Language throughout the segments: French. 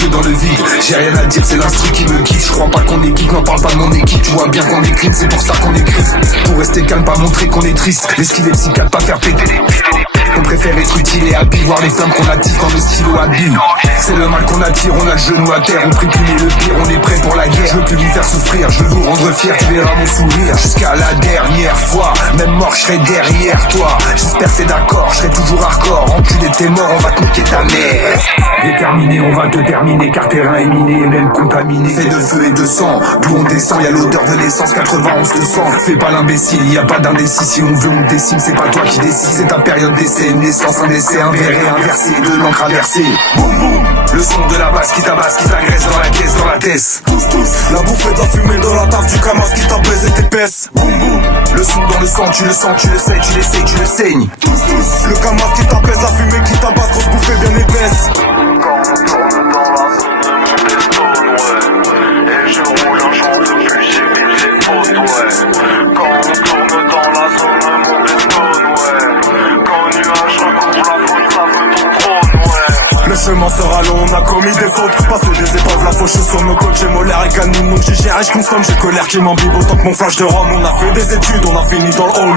les yeux dans le vide. J'ai rien à dire, c'est l'instru qui me guide. Je crois pas qu'on est geek, n'en parle pas de mon équipe. Tu vois bien qu'on est clean, c'est pour ça qu'on écrit. Pour rester calme, pas montrer qu'on est triste. L'esquiver psychiatre, pas faire péter les pieds. On préfère être utile et habile, voir les flammes qu'on attise dans le stylo habile. C'est le mal qu'on attire, on a le genou à terre, on prie punir le pire, on est prêt pour la guerre. Je veux plus lui faire souffrir, je veux vous rendre fier, tu verras mon sourire. Jusqu'à la dernière fois, même mort je serai derrière toi. J'espère que t'es d'accord, je serai toujours hardcore. Enculé t'es mort, on va te niquer ta mère. Déterminé, on va te terminer, car terrain est miné, même contaminé. Fait de feu et de sang, plus on descend, y'a l'odeur de l'essence, 91 de sang. Fais pas l'imbécile, y a pas d'indécis, si on veut on décime, c'est pas toi qui décide, c'est ta période d'essai. Une naissance, un essai, un verre et inversé, de l'encre à verser. Boum boum, le son de la basse qui tabasse, qui t'agresse dans la caisse, dans la tête. Tous, la bouffe et de la fumée dans la taf du camas qui t'apaise et t'épaisse. Boum boum, le son dans le sang, tu le sens, tu le sais, tu l'essayes, tu le saignes. Tous, le camas qui t'apaise, la fumée qui tabasse, grosse bouffée bien épaisse. Quand on tourne dans la zone de mon bestone, ouais. Et je roule un champ de fusil, vide les potes, ouais. Quand on tourne dans la zone de mon bestone, ouais. Quand le nuage recouvre la foule, ça veut ton trône, ouais. Le chemin sera long, on a commis des fautes. Passer des épreuves, la fauche sur nos côtes. J'ai molaire et canine, donc j'y gère et je consomme. J'ai colère qui m'imbibe autant que mon flash de rhum. On a fait des études, on a fini dans le hall.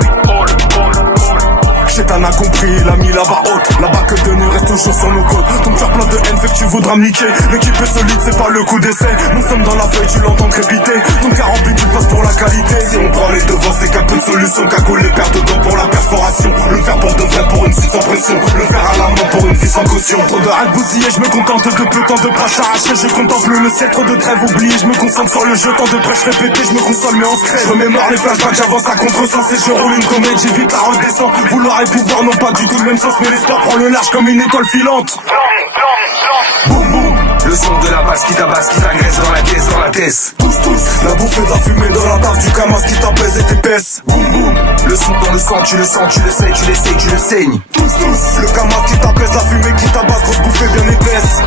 Chétan a compris, il a mis la barre haute. La barre que de nous reste toujours sur nos côtes. Ton cœur plein de haine fait que tu voudras me niquer. L'équipe est solide, c'est pas le coup d'essai. Mon somme dans la feuille, tu l'entends crépiter. Ton cœur rempli, tu passes pour la qualité. Si on prend les devants, c'est qu'un peu de solution. Cagoule les pertes de temps pour la perforation. Le faire pour de vrai, pour une suite sans pression. Le faire à la main pour une vie sans caution. Trop de rêves bousillés, je me contente de peu. Tant de bras arrachés, je contemple le ciel. Trop de trêves oubliées, je me concentre sur le jeu. Tant de prêts, je fais péter, je me console mais on se crée. Je remémore les flashbacks, j'avance à contre-sens. Et je roule une comète, j'évite la redescente. Vouloir et pouvoir n'ont pas du tout le même sens, mais l'espoir prend le large comme une étoile filante. Boum boum, le son de la basse qui tabasse, qui t'agresse dans la caisse, dans la tête. Tous, la bouffe et de la fumée dans la taf du camas qui t'apaise et t'épaisse. Boum boum, le son dans le sang, tu le sens, tu le sais, tu l'essayes, tu le saignes. Tous, le camas qui t'apaise, la fumée qui tabasse, grosse bouffée bien épaisse.